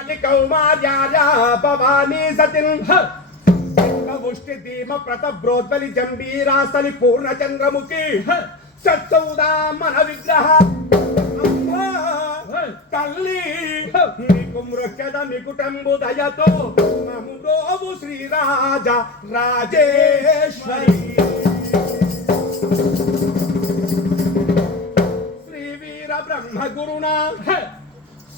కాళి కౌమార్యార్య భవానీ సతిన్ ముష్టి ధీమ ప్రతబ్రోద్బలి జంబీరాసలి పూర్ణచంద్రముఖి సత్సౌదా మన విగ్రహ తల్లి నీకు మృక్యద నికుటంబు దయతో నముడోవు శ్రీరాజ రాజేశ్వరి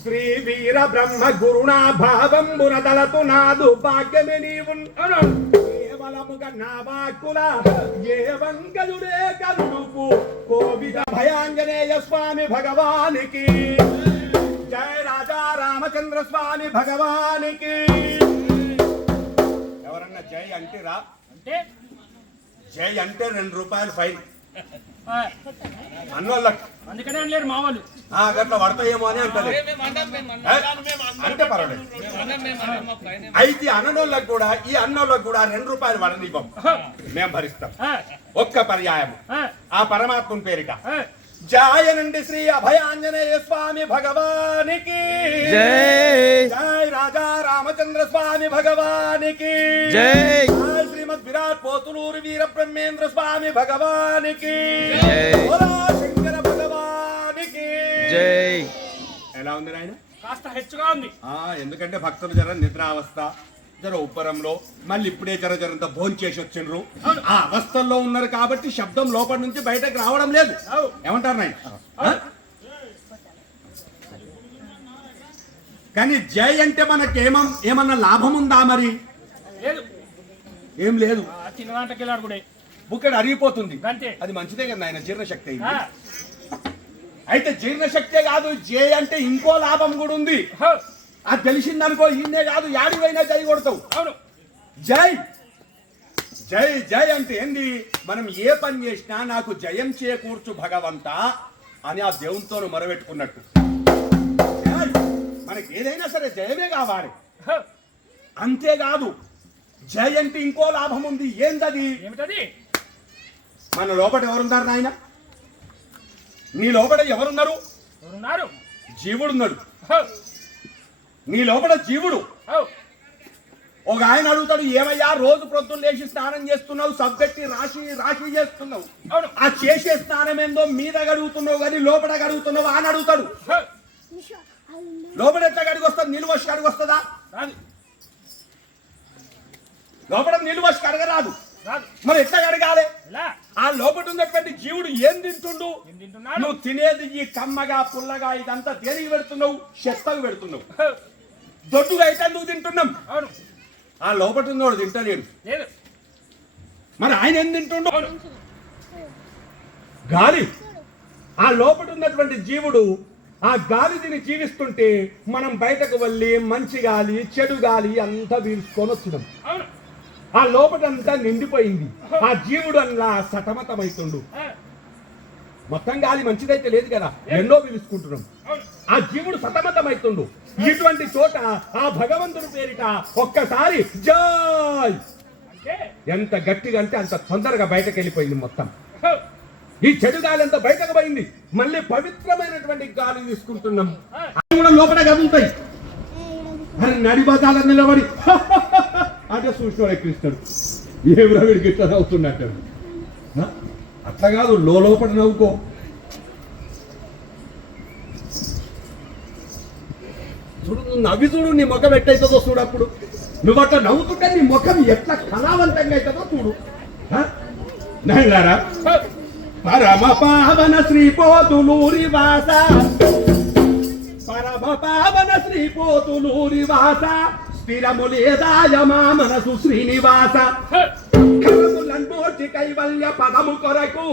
శ్రీ వీర బ్రహ్మ గురునా భావంబున దళతు నాదు భాగ్యమే నీవు కేవలముగా నా వాక్కుల ఏ వంగలుడే కరుడుపు కోవిద భయాంజనేయ స్వామి భగవానికి జయ రాజా రామచంద్ర స్వామి భగవానికి. ఎవరన్నా జై అంటేరా అంటే జై అంటే 2 రూపాయలు ఫైన్ అన్నోళ్ళకి, అందుకనే అనలేరు మా వాళ్ళు. గట్లా పడతాయేమో అని అంటారు అంటే పర్వాలేదు. అయితే అన్నోళ్ళకి కూడా ఈ అన్నోళ్ళకి కూడా 2 రూపాయలు పడనివ్వం, మేము భరిస్తాం. ఒక్క పర్యాయం ఆ పరమాత్మ పేరిట జయనండి శ్రీ అభయాంజనేయ స్వామి భగవానికి జై, జై రాజా రామచంద్ర స్వామి భగవానికి జై, జై శ్రీమద్ విరాట్ పోతులూరు వీర బ్రహ్మేంద్ర స్వామి భగవానికి శంకర భగవానికి జై. ఎలా ఉంది నాయన? కాస్త హెచ్చుగా ఉంది. ఎందుకంటే భక్తులు జర నిద్రావస్థ, జర ఉప్పరంలో, మళ్ళీ ఇప్పుడే జరంత భోజనం చేసి వచ్చిండ్రు, ఆ అవస్థల్లో ఉన్నారు కాబట్టి శబ్దం లోపల నుంచి బయటకు రావడం లేదు. ఏమంటారు నాయన? కానీ జై అంటే మనకి ఏమన్నా లాభం ఉందా? మరి ఏం లేదు. బుక్కడు అరిగిపోతుంది, అది మంచిదే కదా నాయన, జీర్ణశక్తి. అయితే జీర్ణశక్తే కాదు, జై అంటే ఇంకో లాభం కూడా ఉంది. అది తెలిసిందనుకో, ఈయనే కాదు యాడివైనా జై కొడతావు. అవును, జై జై జై అంటే ఏంది? మనం ఏ పని చేసినా నాకు జయం చేకూర్చు భగవంత అని ఆ దేవునితో మొరబెట్టుకున్నట్టు. మనకి ఏదైనా సరే జయమే కావాలి. అంతేకాదు, జై అంటే ఇంకో లాభం ఉంది. ఏంటది? మన లోపల ఎవరున్నారు నాయన? నీ లోపల ఎవరున్నారు? జీవుడున్నాడు. నీ లోపల జీవుడు. ఒక ఆయన అడుగుతాడు, ఏమయ్యా రోజు ప్రొద్దున లేచి స్నానం చేస్తున్నావు, సబ్బెట్టి రాశి రాశి చేస్తున్నావు, ఆ చేసే స్నానం ఏందో మీద గడుగుతున్నావు కానీ లోపల గడుగుతున్నావు అని అడుగుతాడు. లోపల ఎట్లా గడిగొస్తుంది? నీళ్ళు వచ్చి గడిగొస్తుందా? లోపల నీళ్ళు వచ్చి కడగరాదు. మరి ఎట్లా కడగాలి? ఆ లోపల ఉన్నటువంటి జీవుడు ఏం తింటుండు? నువ్వు తినేది ఈ కమ్మగా పుల్లగా ఇదంతా దేనికి పెడుతున్నావు? చెత్తకు పెడుతున్నావు. దొడ్డుగా అయితే నువ్వు తింటున్నాం, ఆ లోపల ఉన్నవాడు తింటలేడు. మరి ఆయన ఏం తింటుండు? గాలి. ఆ లోపల ఉన్నటువంటి జీవుడు ఆ గాలి తిని జీవిస్తుంటే మనం బయటకు వెళ్ళి మంచి గాలి చెడు గాలి అంతా పీల్చుకొని వచ్చినాం. ఆ లోపలంతా నిండిపోయింది. ఆ జీవుడు అలా సతమతమవుతుండు. మొత్తం గాలి మంచిదైతే లేదు కదా, ఎన్నో పిలుచుకుంటున్నాం. ఆ జీవుడు సతమతమవుతుండు. ఇటువంటి చోట ఆ భగవంతుడి పేరిట ఒక్కసారి జై ఎంత గట్టిగా అంటే అంత తొందరగా బయటకు వెళ్ళిపోయింది మొత్తం. ఈ చెడు గాలి అంతా బయటకు పోయింది. మళ్ళీ పవిత్రమైనటువంటి గాలి తీసుకుంటున్నాం. అవి కూడా లోపల కదులుతాయి. అని నడిబతాల నిలబడి అంటే చూసినోడు ఎక్కిస్తాడు. ఏ వీడికి ఇట్లా నవ్వుతున్నట్టు. అట్లా కాదు, లోపల నవ్వుకో. చూడు, నువ్వు నవ్వి చూడు, నీ ముఖం ఎట్టయితుందో చూడు. అప్పుడు నువ్వు అట్లా నవ్వుతుంటే నీ ముఖం ఎట్లా కళావంతంగా అవుతుందో చూడు. నాయనారా, పరమ పావన శ్రీపోతులూరి వాస, పరమ పావన శ్రీపోతులూరి వాస, స్థిరములేదాయ మా మనసు శ్రీనివాస, కరములంబోచి కైవల్య పదము కొరకు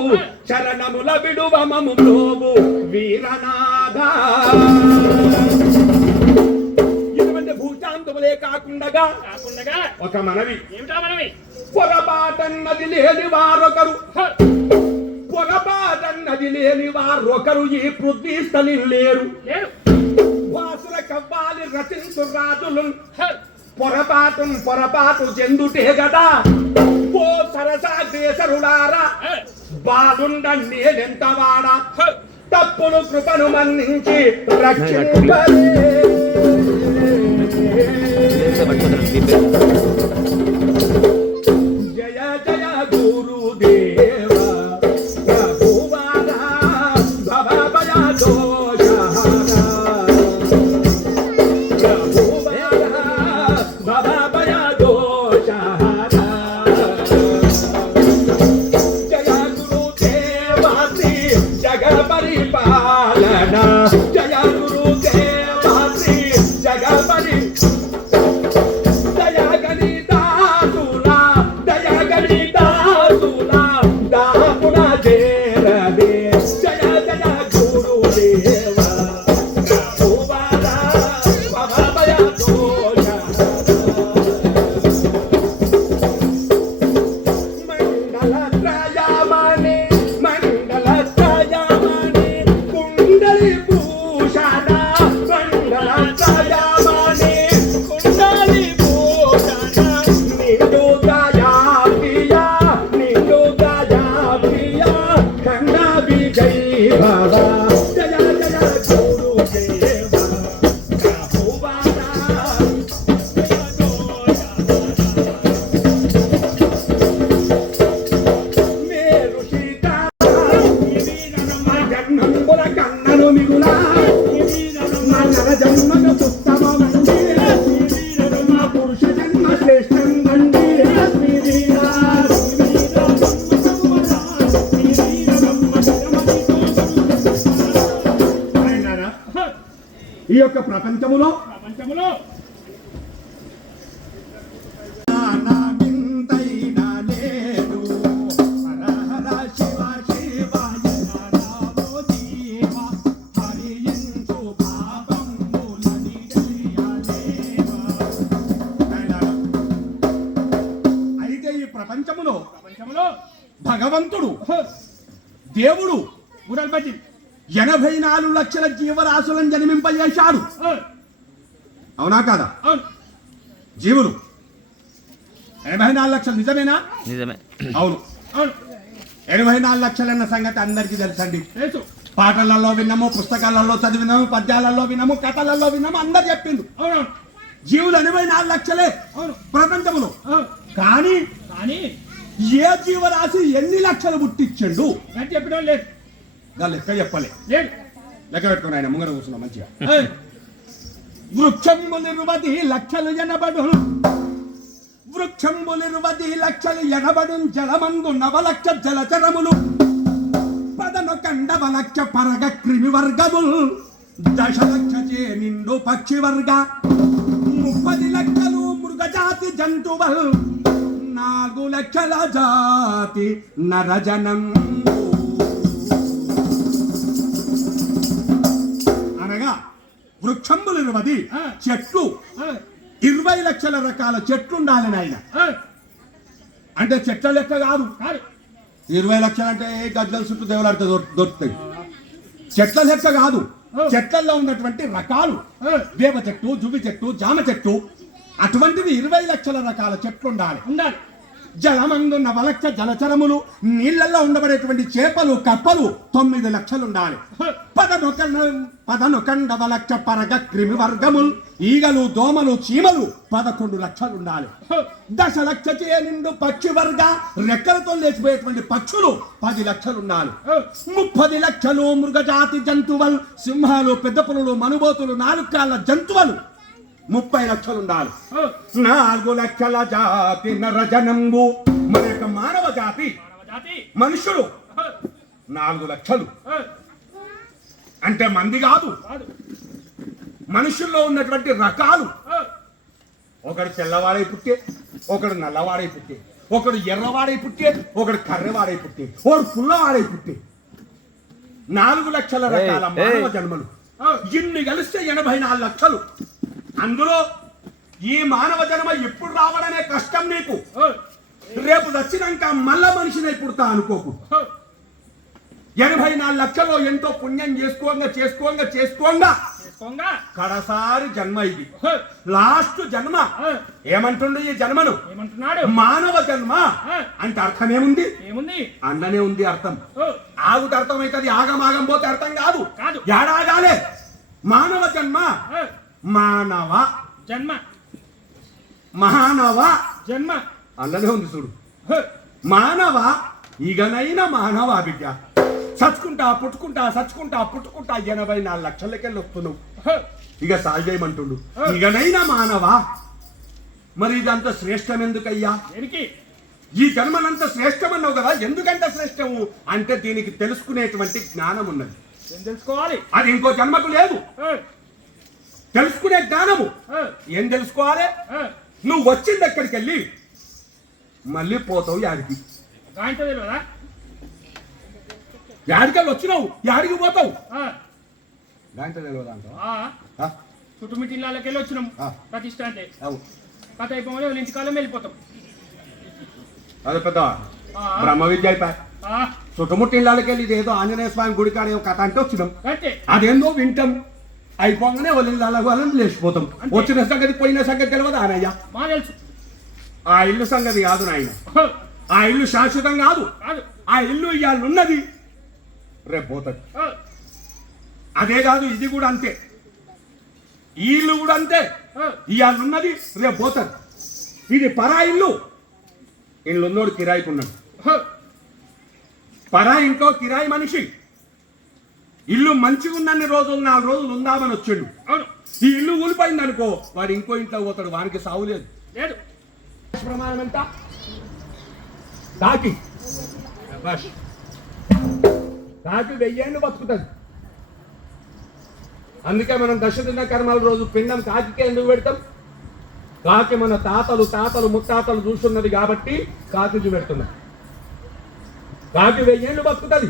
చరణముల విడువ మము ప్రోవు వీరనాథ. ఇటువంటి భూచాంతములే కాకుండా ఒక మనవి. పొరపాటన్నది లేని వారొకరు, పొరపాటన్నది లేని వారొకరు ఈ పృథ్వీ స్థలి లేరు. వాసుల కవ్వాలి రచించు రాజులు పొరపాటు చెందుటే గదా. ఓ సరసాగ్రేసరులారా, బాలుండ నేనెంత వాడా, తప్పులు కృపను మన్నించి రక్షించలే. జయ జయ గురుదేవ ప్రభువాద భవభయ దోషహర ప్రభువాద భవభయ దోషహర జయ గురుదేవ శ్రీ జగ పరిపాలన జయ గురుదేవ శ్రీ జగ పరి ఈ యొక్క ప్రపంచములో అయితే ఈ ప్రపంచములో భగవంతుడు దేవుడు 84 లక్షల జీవరాశులను జన్మింపజేశాడు. అవునా కాదా? జీవులు 84 లక్షలు నిజమేనా? నిజమే. అవును. 84 లక్షలన్న సంగతి అందరికీ తెలుసండి. పాటలలో విన్నాము, పుస్తకాలలో చదివినాము, పద్యాలలో విన్నాము, కథలలో విన్నాము, అందరు చెప్పింది. జీవులు 84 లక్షలే ప్రపంచములో. కానీ ఏ జీవరాశి ఎన్ని లక్షలు పుట్టించండు చెప్పడం లేదు. లెక్క చెప్పలే. లెక్క పెట్టుకుని ఆయన ముంగడ కూర్చున్నాం మంచిగా. వృక్షంబులిరువది లక్షలు ఎనబడు, వృక్షంబులిరువది లక్షలు ఎనబడు, జలమందు 9 లక్ష జలచరములు, 11 లక్ష పరగ క్రిమి వర్గములు, 10 లక్ష చే నిండు పక్షి వర్గ, 30 లక్షలు మృగజాతి జంతువులు, 4 లక్షల జాతి నరజనం. అనగా వృక్షంబులు 20 చెట్లు, 20 లక్షల రకాల చెట్లు ఉండాలని ఆయన. అంటే చెట్ల లెక్క కాదు. 20 లక్షలు అంటే గజ్జల చుట్టూ దేవులాడితే దొరుకుతాయి. చెట్ల లెక్క కాదు. చెట్లలో ఉన్నటువంటి రకాలు, వేప చెట్టు, జుబి చెట్టు, జామ చెట్టు, అటువంటివి 20 లక్షల రకాల చెట్లు ఉండాలి. జలమందు 9 లక్ష జలచరములు, నీళ్లలో ఉండబడేటువంటి చేపలు, కప్పలు 9 లక్షలు ఉండాలి. 11 లక్ష పరగ క్రిమి వర్గములు, ఈగలు, దోమలు, చీమలు 11 లక్షలు ఉండాలి. 10 లక్ష చే నిండు పక్షి వర్గ, రెక్కలతో లేచిపోయేటువంటి పక్షులు 10 లక్షలు ఉండాలి. 30 లక్షలు మృగజాతి జంతువులు, సింహాలు, పెద్ద పులులు, మనుబోతులు, 4 కాళ్ళ జంతువులు 30 లక్షలు ఉండాలి. 4 లక్షల జాతి నరజనంబు, మన యొక్క మానవ జాతి మనుషులు 4 లక్షలు. అంటే మంది కాదు, మనుషుల్లో ఉన్నటువంటి రకాలు. ఒకడు తెల్లవాడై పుట్టే, ఒకడు నల్లవాడై పుట్టే, ఒకడు ఎర్రవాడై పుట్టే, ఒకడు కర్రవాడై పుట్టే, ఒకడు పుల్లవాడై పుట్టే. 4 లక్షల రకాల మానవ జన్మలు. ఇన్ని కలిస్తే 84 లక్షలు. అందులో ఈ మానవ జన్మ ఎప్పుడు రావడమే కష్టం నీకు. రేపు వచ్చినాక మళ్ళా మనిషిని పుడతా అనుకోకు. 84 లక్షల్లో ఎంతో పుణ్యం చేసుకోంగా కడసారి జన్మ ఇది, లాస్ట్ జన్మ. ఏమంటుండు ఈ జన్మను? మానవ జన్మ అంటే అర్థం ఏముంది? అన్ననే ఉంది అర్థం. ఆగుట అర్థం అవుతుంది, ఆగమాగం పోతే అర్థం కాదు. ఏడాగాలే మానవ జన్మ, మానవ జన్మ. మానవ జన్మ అన్నదే ఉంది చూడు. హ, మానవ ఇగనైనా మానవ బిడ్డ చచ్చుకుంటా పుట్టుకుంటా 84 లక్షలకెళ్ళి వస్తున్నావు. హ, ఇక సాల్జేయమంటుండు. ఇగనైనా మానవ మరి ఇదంత శ్రేష్టం ఎందుకయ్యా? దేనికి? ఈ జన్మనంత శ్రేష్టమన్నావు కదా, ఎందుకంటే శ్రేష్టము అంటే దీనికి తెలుసుకునేటువంటి జ్ఞానం ఉన్నది. ఏం తెలుసుకోవాలి? అది ఇంకో జన్మకు లేదు. హ, తెలుసుకునే జ్ఞానము. హ, ఏం తెలుసుకోవాలి? హ. నువ్వు వచ్చింది ఎక్కడికి వెళ్ళి మళ్ళీ పోతావు యాడికి. గాయంతో తెలియదా? యాడికెళ్ళి వచ్చినావు యాడికి పోతావు. హ, దాంట్లో తెలియదా అంటావా? ఆ, చుట్టుమిట్టి ఇళ్ళకి వెళ్ళి వచ్చినాం. ఆ. ప్రతిష్ట అంటే అవు. కథ అయిపోయి వాళ్ళ ఇంటికాలం వెళ్ళిపోతాం. అదే పెద్ద ఆ, బ్రహ్మ విద్య అయిపోయి ఆ, చుట్టుముట్టి ఇళ్ళకి వెళ్ళి ఇదేదో ఆంజనేయ స్వామి గుడి కాడ ఏదో కథ అంటే వచ్చినాం. అంతే. అదేందో వింటాం, అయిపోగానే వాళ్ళని లేచిపోతాం. వచ్చిన సంగతి పోయిన సంగతి తెలియదు ఆనయ్య. మా తెలుసు. ఆ ఇల్లు సంగతి కాదు నాయన. హ, ఆ ఇల్లు శాశ్వతం కాదు. కాదు. ఆ ఇల్లు ఇవాళ ఉన్నది, రేపు పోతుంది. హ, అదే కాదు, ఇది కూడా అంతే. ఈ ఇల్లు కూడా అంతే, హ, ఇవాళ ఉన్నది రేపు పోతుంది. ఇది పరా ఇల్లు. ఇల్లు ఉన్నోడు కిరాయికున్నాడు, హ, పరా ఇంట్లో కిరాయి మనిషి. ఇల్లు మంచిగా ఉన్నన్ని రోజులు 4 రోజులు ఉందామని వచ్చాడు. అవును. ఈ ఇల్లు ఊలిపోయింది అనుకో, వాడు ఇంకో ఇంట్లో పోతాడు, వానికి సావు లేదు. లేదు. ప్రమాణం ఎంత? కాకి కాకి 1000 ఏళ్ళు బతుకుతుంది. అందుకే మనం దశదిన కర్మల రోజు పిండం కాకికే ఎందుకు పెడతాం? కాకి మన తాతలు ముత్తాతలు చూస్తున్నది కాబట్టి కాకి పెడుతున్నాం. కాకి 1000 ఏళ్ళు బతుకుతుంది.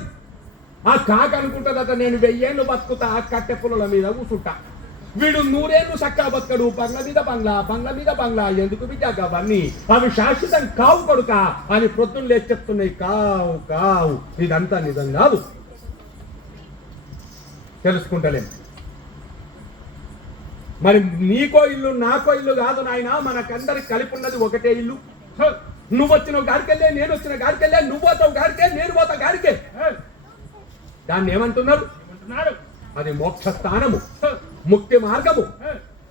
ఆ కాకి అనుకుంటుందట నేను 1000 ఏళ్ళు బతుకుతా, కట్టె పుల్లల మీద కూర్చుంటా. వీడు 100 ఏళ్ళు చక్కగా బతకడు, బంగ్లా మీద బంగ్లా ఎందుకు బిడ్డ అవన్నీ? అవి శాశ్వతం కావు కొడుక అని ప్రొద్దున లేచి చెప్తున్నాయి. కావు ఇదంతా నిజం కాదు, తెలుసుకుంటలేం. మరి నీకో ఇల్లు నాకో ఇల్లు కాదు నాయన, మనకందరికి కలిపి ఉన్నది ఒకటే ఇల్లు. హ, నువ్వు వచ్చిన గాడికెళ్ళే, నేను వచ్చిన గాడికెళ్ళే, నువ్వు పోతావు గాడికే, నేను పోతా గాడికే. హ. దాన్ని ఏమంటున్నారు? ఏమంటున్నారు? అది మోక్ష స్థానము, హ, ముక్తి మార్గము. హ.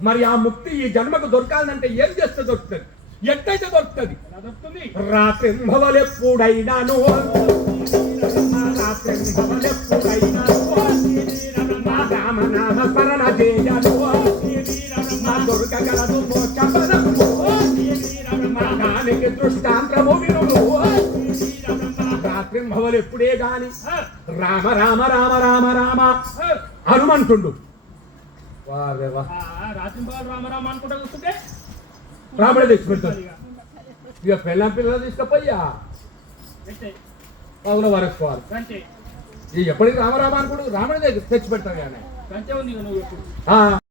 మరి ఆ ముక్తి ఈ జన్మకు దొరకాలంటే ఏం చేస్తే దొరుకుతుంది? ఎట్టయితే దొరుకుతుంది? ఎలా దొరుకుతుంది? రాత్రింభవలెప్పుడైనాను రామనామ స్మరణ చేయను దొరకగలదు మోక్ష పదము. దానికి దృష్టాంతము వినుము. రాత్రింభవలు ఎప్పుడే గాని హ, రామ రామ రామ రామ రామ హ. హనుమంటుండు. వారే వా, రాత్రి రామరామ అనుకుంటా కూర్చుంటే రాముడే తెచ్చి పెడతాడు. ఇక పిల్లలు తీసుకపోయ్యా అంతే. పగుల వరేసుకోవాలి. అంతే. ఎప్పటికి రామరామ అనుకుంటూ రాముడే తెచ్చి పెడతాడు కానీ అంతే ఉంది ఇక నువ్వు ఎప్పుడు.